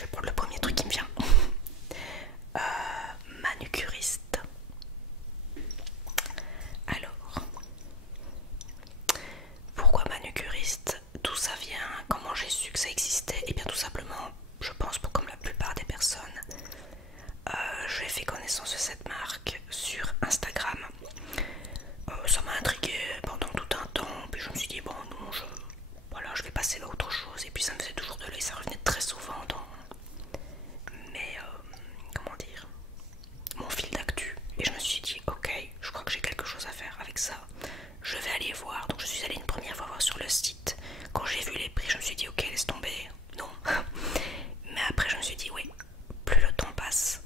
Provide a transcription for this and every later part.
je vais prendre le premier truc qui me vient. Manucuriste. Alors, pourquoi manucuriste? D'où ça vient? Comment j'ai su que ça existait? Et bien tout simplement, je pense pour comme la plupart des personnes, j'ai fait connaissance de cette marque sur Instagram. Ça m'a intrigué pendant tout un temps, puis je me suis dit bon non, voilà, je vais passer à autre chose. Et puis ça me faisait toujours de l'œil, ça revenait très souvent dans mes, comment dire, mon fil d'actu. Et je me suis dit ok, je crois que j'ai quelque chose à faire avec ça. Je vais aller voir. Donc je suis allée une première fois voir sur le site. Quand j'ai vu les prix, je me suis dit ok, laisse tomber, non. Mais après je me suis dit oui, plus le temps passe,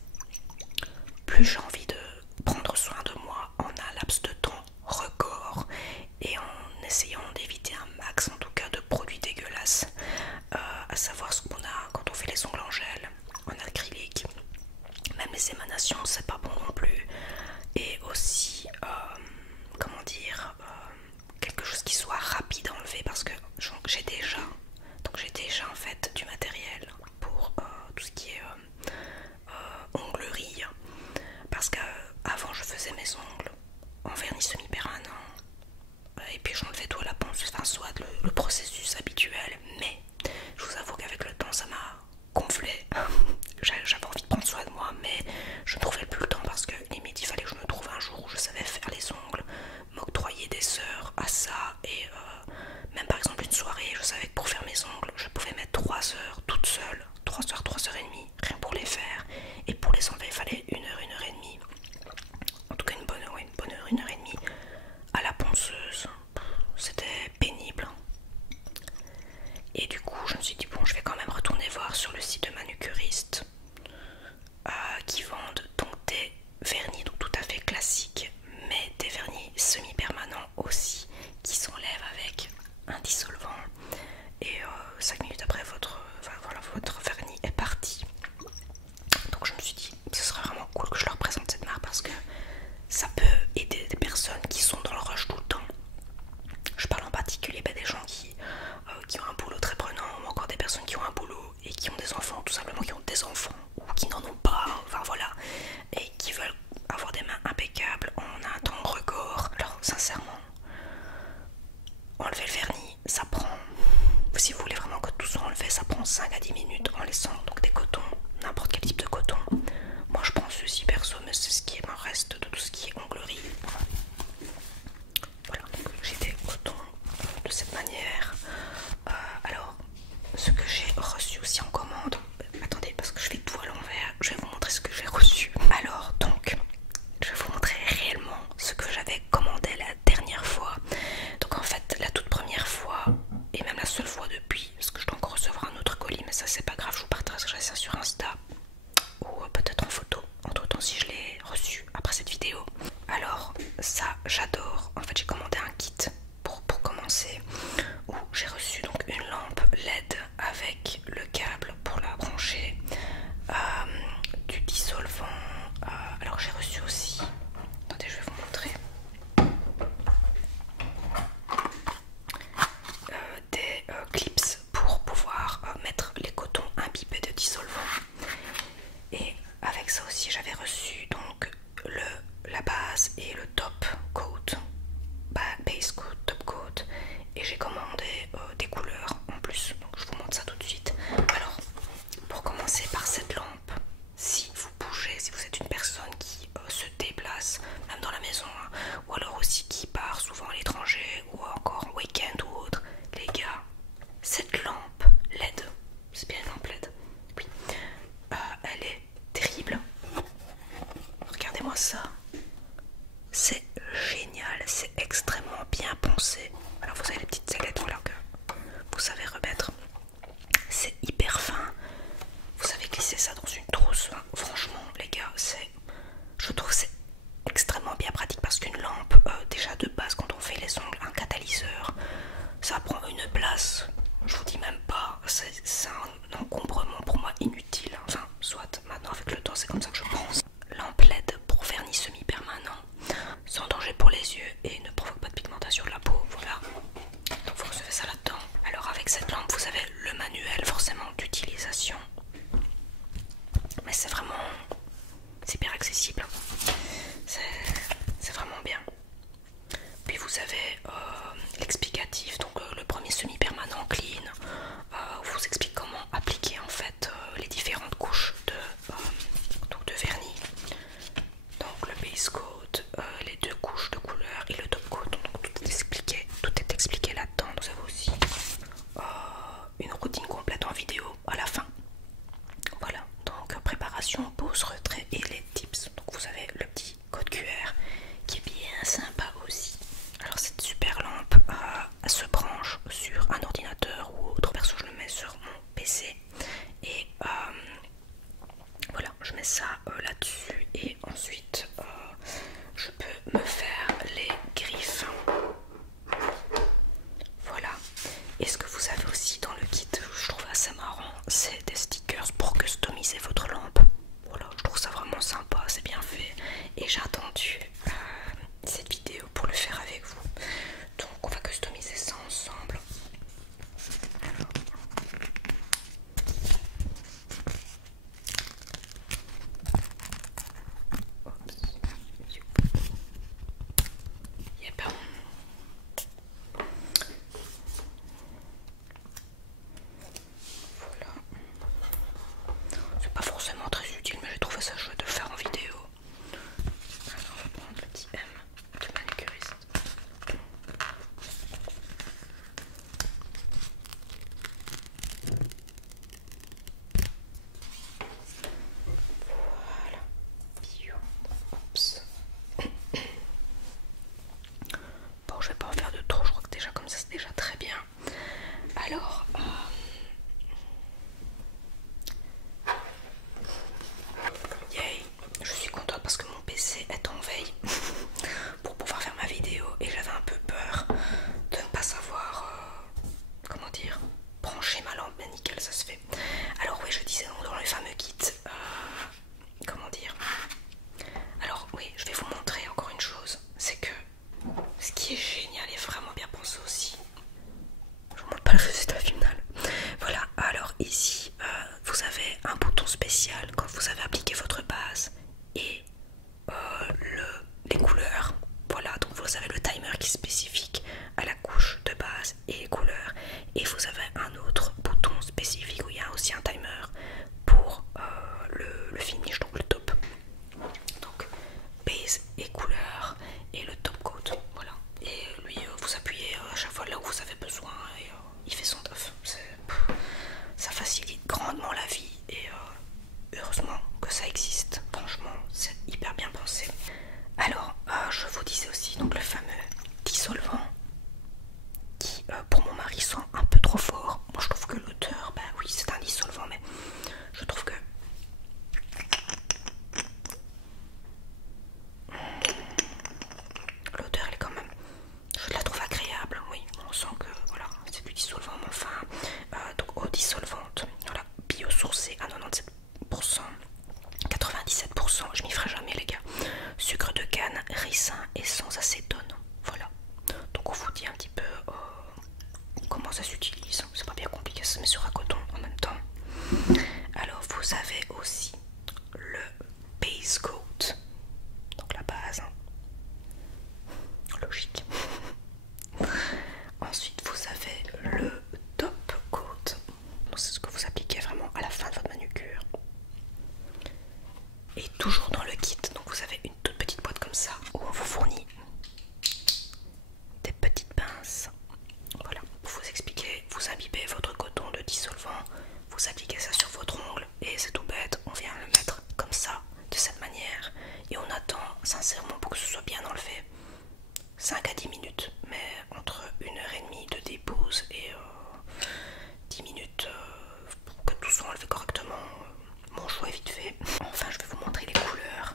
plus j'ai envie de prendre soin de moi en un laps de temps record et en essayant d'éviter un max en tout cas de produits dégueulasses, à savoir ce qu'on a quand on fait les ongles en gel, en acrylique, même les émanations c'est pas bon non plus, et aussi comment dire, quelque chose qui soit rapide à enlever parce que j'ai déjà en fait du matériel pour tout ce qui est onglerie, parce qu'avant je faisais mes ongles en vernis semi-permanent et puis j'enlevais tout à la ponceuse, enfin soit le processus habituel, mais je vous avoue qu'avec le temps ça m'a gonflé. J'avais envie de prendre soin de moi mais je ne trouvais plus le temps parce que limite il fallait que je me trouve un jour où je savais faire les ongles, m'octroyer des heures à ça, et même par exemple une soirée je savais que pour faire mes ongles je pouvais mettre 3 heures toute seule, 3 heures, 3 heures et demie rien pour les faire, et pour les enlever il fallait 1 heure et demie, en tout cas une bonne heure, ouais, une bonne heure, 1 heure et demie à la ponceuse. C'était pénible. Et du coup je me suis dit bon, je vais quand même retourner voir sur le site de manucuriste qui vendent donc des vernis donc tout à fait classiques, mais des vernis semi-permanents aussi qui s'enlèvent avec un dissolvant, et 5 minutes après votre vernis est parti. Donc je me suis dit ce serait vraiment cool que je leur présente cette marque parce que ça peut aider des personnes qui sont dans le rush tout le temps. Je parle en particulier des gens qui ont un boulot très prenant, ou encore des personnes qui ont un boulot et qui ont des enfants, tout simplement qui ont des enfants ou qui n'en ont pas, enfin voilà, et qui veulent avoir des mains impeccables en un temps record. Alors sincèrement, enlever le vernis, ça prend, si vous voulez vraiment que tout soit enlevé, ça prend 5 à 10 minutes en laissant donc des cotons, n'importe quel type de coton. Moi je prends ceci perso, mais c'est ce qui m'en reste de tout ce qui est onglerie. Voilà, donc j'ai des cotons de cette manière. Alors, ce que j'ai reçu aussi en commande, attendez parce que je fais tout à l'envers, je vais vous montrer ce que j'ai reçu. Alors donc, je vais vous montrer réellement ce que j'avais commandé la dernière fois. Donc en fait, la toute première fois, et même la seule fois depuis, parce que je dois encore recevoir un autre colis, mais ça c'est pas grave, je vous partagerai ça sur Insta, ou peut-être en photo, entre temps si je l'ai reçu après cette vidéo. Alors ça j'adore, en fait j'ai commandé un kit pour commencer, où j'ai reçu donc une lampe LED avec le câble pour la brancher, du dissolvant, alors j'ai reçu aussi, attendez je vais vous montrer, des clips pour pouvoir mettre les cotons imbibés de dissolvant. Et avec ça aussi j'avais reçu donc la base et le top coat, base coat, top coat, et j'ai commandé des couleurs en plus, donc je vous montre ça tout de suite. Alors pour commencer par cette lampe, si vous bougez, si vous êtes une personne qui se déplace même dans la maison, hein, ou alors aussi qui part souvent à l'étranger ou encore en week-end ou autre, les gars, cette lampe LED, c'est bien une lampe LED, oui, elle est terrible. Regardez-moi ça, c'est génial, c'est extrêmement bien poncé. Alors vous avez les petites aiglettes, voilà, que vous savez remettre, c'est hyper fin, vous savez glisser ça dans une trousse. Enfin, franchement les gars, je trouve que c'est extrêmement bien pratique parce qu'une lampe, déjà de base quand on fait les ongles, un catalyseur, ça prend une place, je vous dis même pas, c'est un encombrement pour moi inutile, enfin soit, maintenant avec le temps c'est comme ça que je pense. Lampe LED pour vernis semi-permanent, sans danger pour les yeux et ne provoque pas de pigmentation de la peau, voilà, donc vous recevez ça là-dedans. Alors avec cette lampe vous avez le manuel forcément d'utilisation, accessible. C'est vraiment bien. Puis vous avez l'explicatif, donc le premier semi-permanent clean, vous explique comment appliquer en fait les différentes couches donc de vernis. Donc le base coat, les deux couches de couleur et le top coat, donc tout est expliqué là-dedans. Vous avez aussi une routine complète en vidéo à la fin. Voilà, donc préparation, pause, retrait et les tips. Donc vous avez le petit code QR qui est bien sympa aussi. Alors cette super lampe se branche sur un ordinateur ou autre. Perso je le mets sur mon PC et voilà, je mets ça là-dessus et ensuite je peux me faire les griffes. Voilà. Et ce que vous avez aussi dans le kit, je trouve assez marrant, c'est des stickers pour customiser votre lampe. Voilà, je trouve ça vraiment sympa, c'est bien fait. Et j'ai attendu cette vidéo pour le faire avec vous. Donc on va customiser ça ensemble. Alors. Yep. Voilà. C'est pas forcément très utile, mais j'ai trouvé ça chouette de le faire en vidéo. Alors on va prendre le petit M du manucuriste. Voilà. Oups. Bon, je vais pas en faire de trop, je crois que déjà comme ça c'est déjà très bien. Alors, yay, je suis contente parce que mon PC est en veille pour pouvoir faire ma vidéo et j'avais un peu peur de ne pas savoir, comment dire, brancher ma lampe, mais nickel, ça se fait. Alors oui, je disais donc dans le fameux kit, comment dire, alors oui, je vais vous montrer encore une chose, c'est que ce qui est génial et vraiment bien pensé aussi, je vous montre pas le résultat final. Voilà, alors ici vous avez un bouton spécial quand vous avez appliqué votre base et les couleurs. Voilà, donc vous avez le timer qui est spécifique à la couche de base et les couleurs. Et vous avez un autre bouton spécifique où il y a aussi un timer pour le finish, donc le top. Donc base et couleur et le top coat. Voilà. Et lui, vous appuyez à chaque fois là où vous avez besoin et il fait son taf. Ça facilite grandement la vie et heureusement que ça existe. Franchement, c'est hyper bien pensé. Alors, je vous disais aussi donc le fameux dissolvant qui, pour mon mari, sent un peu trop fort. Moi, je trouve que l'odeur, bah oui, c'est un dissolvant, mais je trouve que l'odeur, elle est quand même, je la trouve agréable. Oui, on sent que voilà, c'est du dissolvant, mais enfin, donc eau dissolvante, voilà, biosourcée à 97%. 97%, je m'y ferai jamais les gars. Sucre de canne, ricin et sans acétone. Voilà. Donc on vous dit un petit peu comment ça s'utilise. C'est pas bien compliqué, ça se met sur un coton en même temps. Alors vous avez aussi le base coat. Donc la base. Logique. Ensuite vous avez le top coat. C'est ce que vous appliquez vraiment à la fin de votre manucure. Et toujours dans le kit, donc vous avez une toute petite boîte comme ça où on vous fournit des petites pinces. Voilà, pour vous expliquer, vous imbibez votre coton de dissolvant, vous appliquez ça sur votre ongle et c'est tout bête, on vient le mettre comme ça, de cette manière, et on attend sincèrement pour que ce soit bien enlevé 5 à 10 minutes, mais entre 1h30 de dépose et 10 minutes pour que tout soit enlevé correctement. Mon choix est vite fait. Enfin, je vais vous montrer les couleurs.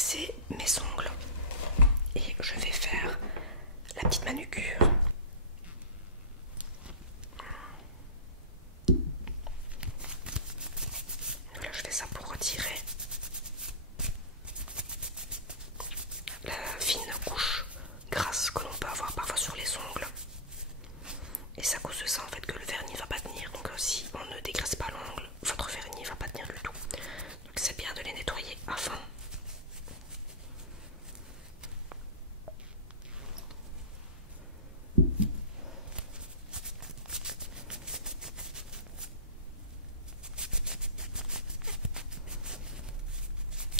dresser mes ongles et je vais faire la petite manucure. Voilà, je fais ça pour retirer la fine couche grasse que l'on peut avoir parfois sur les ongles. Et c'est à cause de ça en fait que le vernis va pas tenir. Donc si on ne dégraisse pas l'ongle, votre vernis va pas tenir du tout. Donc c'est bien de les nettoyer avant.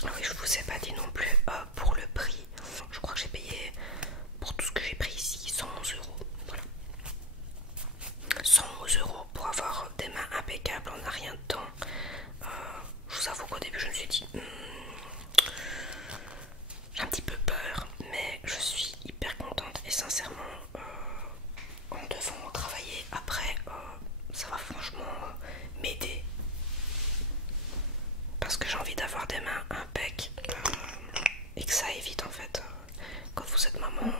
Ah oui, je vous ai pas dit non plus pour le prix. Je crois que j'ai payé pour tout ce que j'ai pris ici 111 €. Voilà. 111 € pour avoir des mains impeccables, on n'a rien dedans. Je vous avoue qu'au début je me suis dit j'ai un petit peu peur, mais je suis hyper contente et sincèrement en devant travailler après ça va franchement m'aider parce que j'ai envie d'avoir des mains impec et que ça évite en fait quand vous êtes maman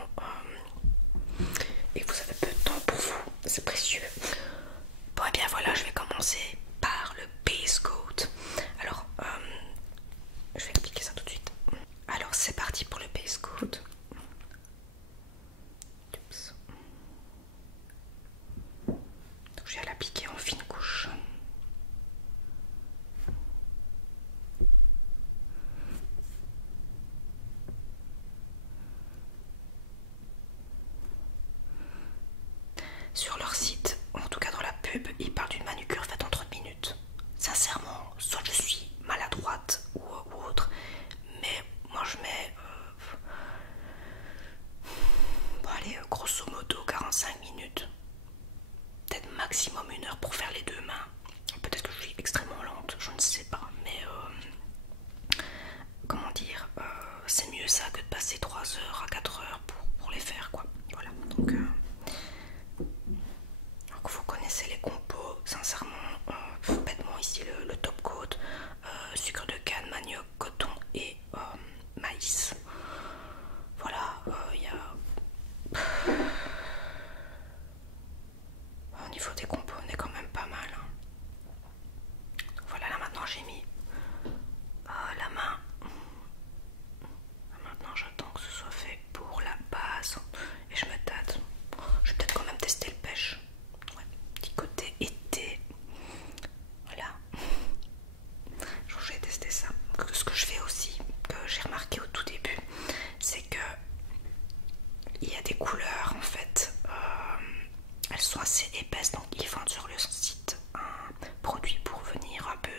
et que vous avez peu de temps pour vous, c'est précieux. Bon et bien voilà, je vais commencer par le base coat. Alors je vais expliquer ça tout de suite. Alors c'est parti pour le base coat. Oups. Donc je vais l'appliquer en fine couche. Sur leur site, en tout cas dans la pub, ils parlent d'une manucure faite en 30 minutes. Sincèrement, soit je suis maladroite ou autre, mais moi je mets bon allez, grosso modo 45 minutes, peut-être maximum 1 heure pour faire les deux mains. Peut-être que je suis extrêmement lente, je ne sais pas, mais comment dire, c'est mieux ça que de passer 3 heures à 4 heures pour les faire quoi. Voilà, donc vous connaissez les compos, sincèrement, bêtement ici le top coat, sucre de canne, manioc, coton et maïs. Voilà, il y a... Au niveau des compos, on est quand même pas mal. Hein. Voilà, là maintenant j'ai mis la main. Maintenant j'attends que ce soit fait pour la base et je me tâte. Je vais peut-être quand même tester le pêche. Ouais, petit côté été. Voilà. Je vais tester ça. Ce que je fais aussi, que j'ai remarqué au tout début, c'est que il y a des couleurs en fait. Elles sont assez épaisses, donc ils vendent sur le site un produit pour venir un peu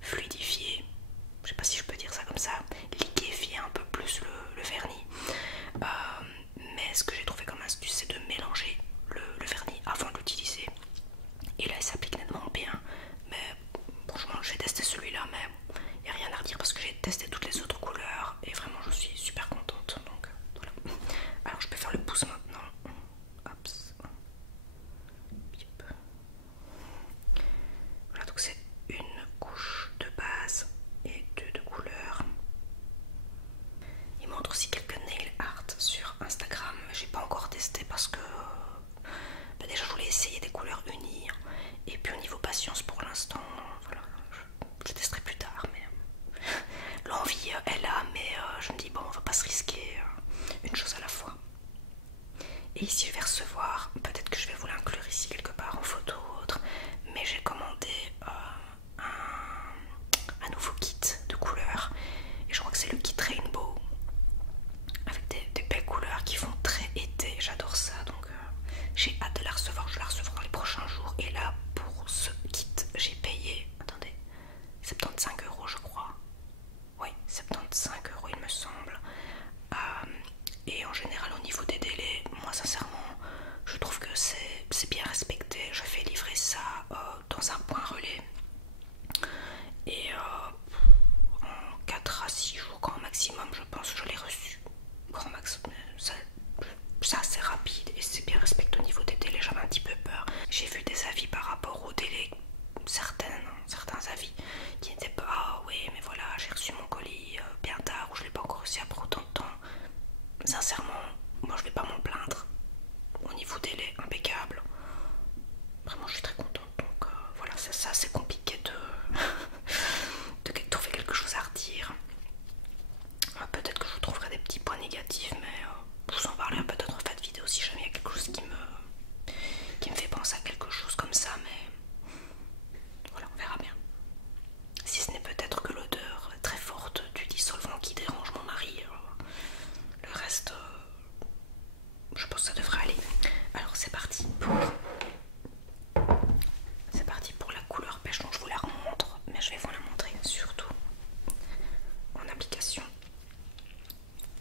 fluidifier, je sais pas si je peux dire ça comme ça, liquéfier un peu plus le vernis. Mais ce que j'ai trouvé comme astuce, c'est de mélanger le vernis avant de l'utiliser. Et là, il s'applique nettement bien. Mais franchement, j'ai testé celui-là, mais il n'y a rien à redire parce que j'ai testé toutes les autres couleurs et vraiment, je suis super contente. Donc voilà. Alors, je peux faire le pouce maintenant. Hops. Voilà, donc c'est une couche de base et deux de couleur. Il montre aussi quelques nail art sur Instagram. J'ai pas encore testé parce que déjà je voulais essayer des couleurs unies. Et puis au niveau patience pour l'instant, voilà, je testerai plus tard. Mais l'envie est là, mais je me dis bon, on va pas se risquer une chose à la fois. Et ici je vais recevoir, peut-être que je vais vous l'inclure ici quelque part en photo ou autre, mais j'ai commandé un nouveau kit de couleurs et je crois que c'est le kit Rainbow avec des belles couleurs qui font très été, j'adore ça, donc j'ai hâte de la recevoir, je vais la recevoir dans les prochains jours. Et là pour ce kit j'ai payé, attendez, 75 € je crois, oui 75 € il me semble. Et en général au niveau des délais, moi sincèrement je trouve que c'est bien respecté. Je fais livrer ça dans un point relais et en 4 à 6 jours grand maximum je pense je l'ai reçu. Grand max, c'est assez rapide et c'est bien respecté au niveau des délais. J'avais un petit peu peur, j'ai vu des avis par rapport aux délais, certains avis qui n'étaient pas ah oui mais voilà j'ai reçu mon colis sincèrement, moi je vais pas m'en plaindre. Au niveau délai, impeccable. Vraiment, je suis très contente. Donc voilà, c'est assez compliqué de trouver quelque chose à redire. Peut-être que je vous trouverai des petits points négatifs, mais je vous en parlerai peut-être en fin de vidéo si jamais il y a quelque chose qui me fait penser à quelque chose comme ça, mais voilà, on verra bien. Si ce n'est peut-être que l'odeur très forte du dissolvant qui dérange mon mari, le reste, je pense que ça devrait aller. Alors c'est parti pour la couleur pêche, donc je vous la remontre, mais je vais vous la montrer surtout en application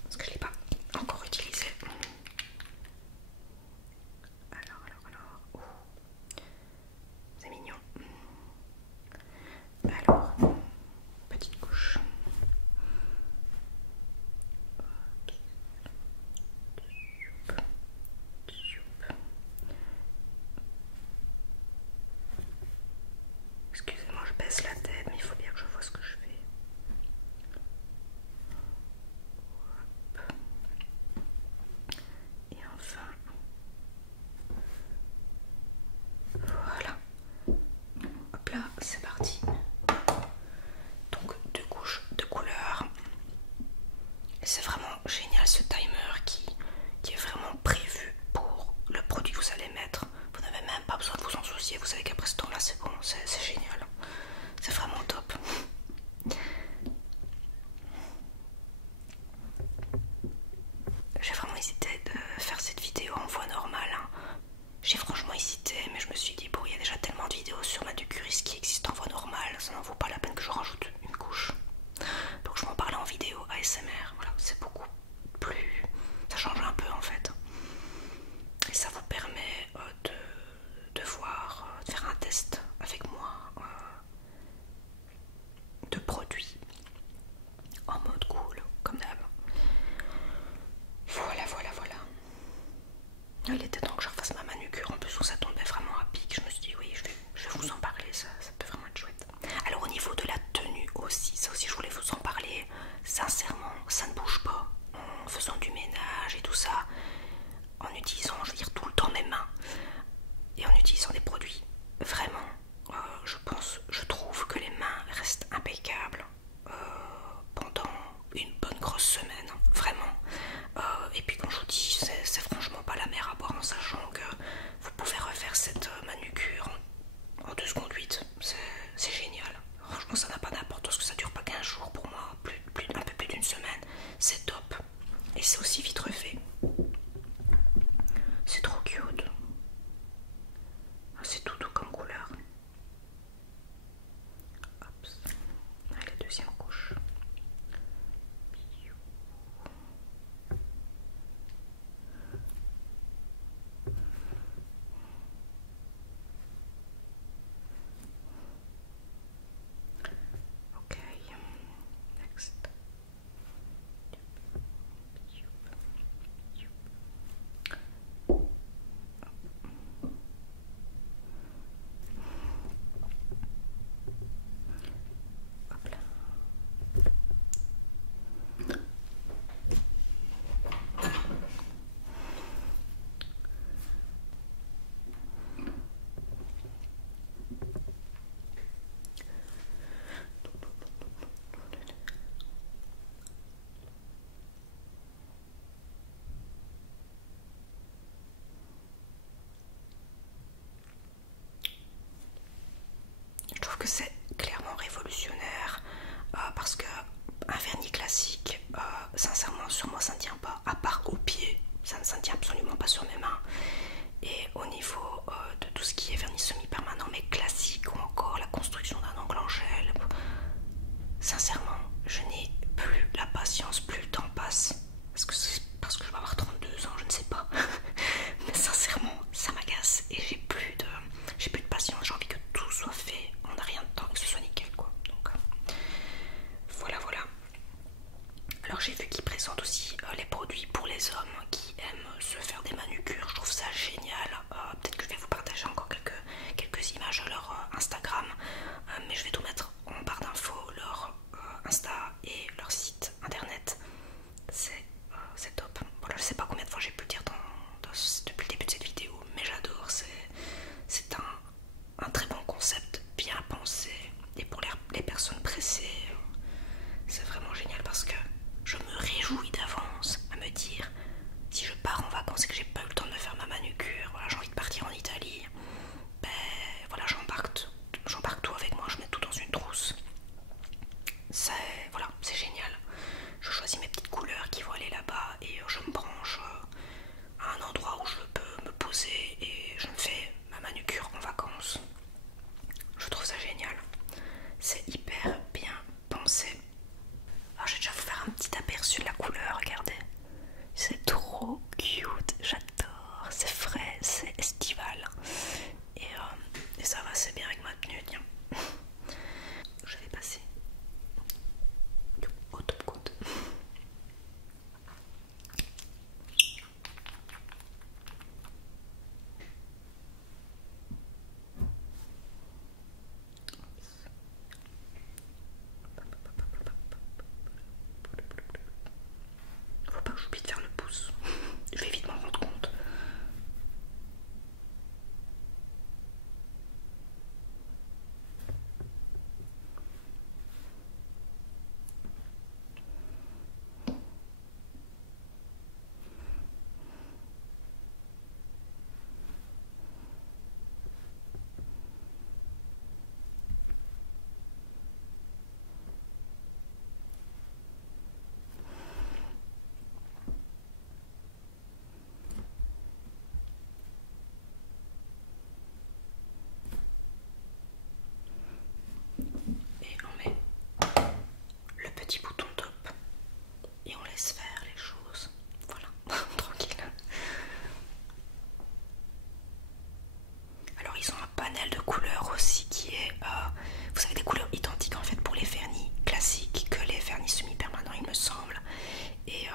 parce que je ne l'ai pas encore utilisé. Alors, oh, c'est mignon. Alors, petite couche. Excusez-moi, je baisse la tête, mais il faut bien que je vois ce que je fais. Hop. Et enfin, voilà. Hop là, c'est parti. Donc 2 couches de couleurs. C'est vraiment génial ce timer qui est vraiment prévu pour le produit que vous allez mettre. Vous n'avez même pas besoin de vous en soucier, vous savez qu'après ce temps là c'est bon, c'est génial. C'est vraiment top. J'ai vraiment hésité de faire cette vidéo en voix normale, hein. J'ai franchement hésité, mais je me suis dit bon, il y a déjà tellement de vidéos sur Manucuris qui existent en voix normale, ça n'en vaut pas la peine que je rajoute une couche. Donc je m'en parlais en vidéo ASMR, voilà, c'est beaucoup plus... ça change un peu en fait. Et ça vous permet de voir, de faire un test avec moi de produits en mode cool, comme d'hab. Voilà. Il était temps que je refasse ma manucure, en plus où ça tombait vraiment à pic. Je me suis dit oui, je vais vous en parler, ça peut vraiment être chouette. Alors au niveau de la tenue aussi, ça aussi je voulais vous en parler. Sincèrement, ça ne bouge pas en faisant du ménage et tout ça, en utilisant, je veux dire, tout le temps mes mains et en utilisant des produits. Vraiment, je trouve que les mains restent impeccables pendant une bonne grosse semaine, vraiment. Et puis comme je vous dis, c'est franchement pas la mer à boire en sachant que vous pouvez refaire cette manucure en 2 secondes 8. C'est génial. Franchement, ça n'a pas d'importance que ça dure pas 15 jours pour moi, un peu plus d'une semaine. C'est top. Et c'est aussi vite refait. C'est trop cute. C'est tout doux comme couleur. Hop. Allez, deuxième couche. Ok. Next. Hop là. Je trouve que c'est clairement révolutionnaire parce que un vernis classique, sincèrement sur moi ça ne tient pas, à part au pied, ça ne tient absolument pas sur mes mains. Et au niveau de tout ce qui est vernis semi-permanent mais classique ou encore la construction d'un ongle en gel, sincèrement je n'ai plus la patience, plus le temps passe. Est-ce que c'est parce que je vais avoir 32 ans, je ne sais pas. Mais sincèrement ça m'agace et j'ai plus de patience, j'ai envie que tout soit fait en un rien de temps et que ce soit nickel quoi. Donc voilà. Alors j'ai vu qu'ils présentent aussi les produits pour les hommes qui aiment se faire des manucures, je trouve ça génial. Peut-être que je vais vous partager encore quelques images à leur Instagram, mais je vais tout mettre en barre d'infos, leur Insta et leur site internet. C'est top. Voilà. voilà, c'est génial. Je choisis mes petites couleurs qui vont aller là-bas et je me branche à un endroit où je peux me poser et je me fais ma manucure en vacances. Je trouve ça génial. C'est hyper bien pensé. Alors je vais déjà vous faire un petit aperçu de la couleur, regardez. C'est trop cute, j'adore. C'est frais, c'est estival. Et ça va, c'est bien avec ma tenue, tiens. Je vais passer au top coat. Faut pas que j'oublie de faire le pouce. Je vais vite m'en rendre compte. Et on met le petit bouton top et on laisse faire les choses. Voilà, tranquille. Alors ils ont un panel de couleurs aussi qui est, vous savez, des couleurs identiques en fait pour les vernis classiques que les vernis semi-permanents il me semble. Et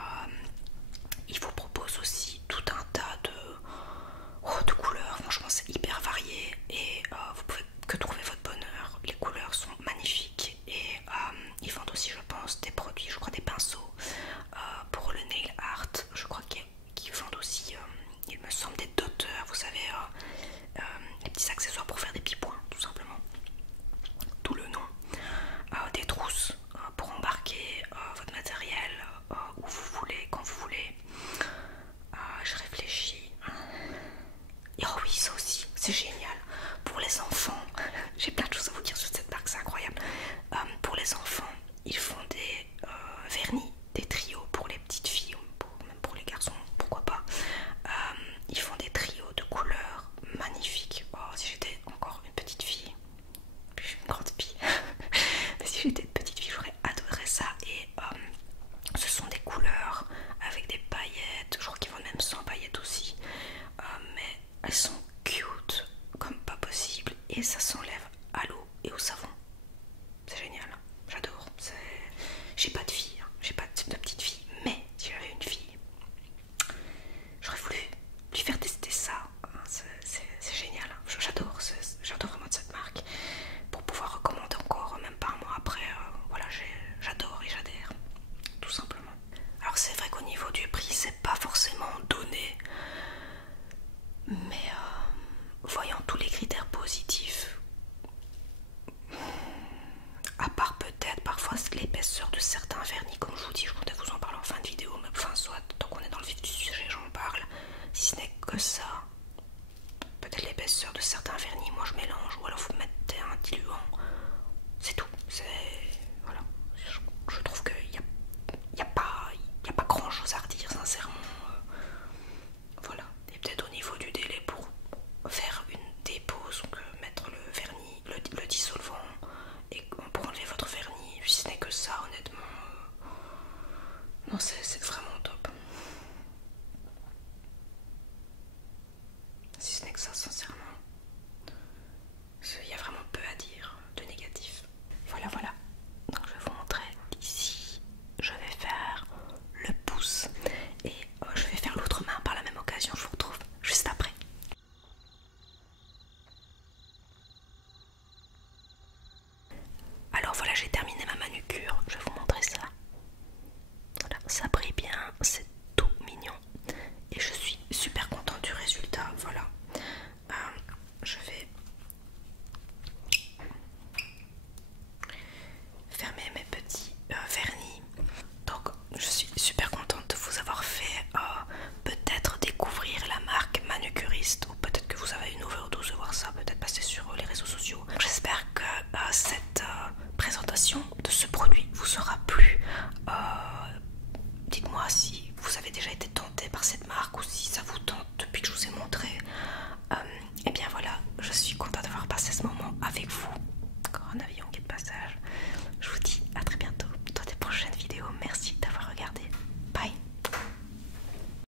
ils vous proposent aussi tout un tas de couleurs, franchement c'est hyper varié et vous pouvez que trouver votre bonheur. Les couleurs sont magnifiques et ils vendent aussi je pense des produits, je crois des pinceaux pour le nail art, je crois qu'ils vendent aussi, il me semble, des doteurs, vous savez, les petits accessoires pour faire des petits points tout simplement, tout le nom, des trousses pour embarquer votre matériel où vous voulez, quand vous voulez. Je réfléchis. Et oh oui, ça aussi, c'est génial. Pour les enfants, j'ai plein de choses à vous dire sur cette marque, c'est incroyable. Pour les enfants, ils font des vernis, des trios pour les petites filles, même pour les garçons, pourquoi pas. Ils font des trios de couleurs magnifiques. Oh, si j'étais encore une petite fille, puis je suis une grande fille, mais si j'étais une petite fille, j'aurais adoré ça. Et ce sont des couleurs avec des paillettes, je crois qu'ils vendent même sans paillettes aussi, mais elles sont cute comme pas possible et ça s'enlève à l'eau et au savon. C'est génial, j'adore. J'ai pas de fille, hein. J'ai pas de petite fille, mais si j'avais une fille, j'aurais voulu lui faire tester ça. C'est génial, j'adore vraiment de cette marque. Pour pouvoir recommander encore, même pas un mois après, voilà, j'adore et j'adhère, tout simplement. Alors c'est vrai qu'au niveau du prix, c'est pas forcément donné, mais voyant tous les critères positifs, à part peut-être parfois l'épaisseur de certains vernis, comme je vous dis, je comptais vous en parler en fin de vidéo, mais enfin soit, tant qu'on est dans le vif du sujet, j'en parle. Si ce n'est que ça, peut-être l'épaisseur de certains vernis, moi je mélange, ou alors vous mettez un diluant, c'est tout. Voilà, je trouve qu'il n'y a pas grand chose à redire sincèrement. Voilà, et peut-être au niveau du délai pour faire une dépose, donc mettre le vernis, le dissolvant et pour enlever votre vernis, si ce n'est que ça, honnêtement, non, c'est vraiment top. Si ce n'est que ça, sincèrement, il n'y a vraiment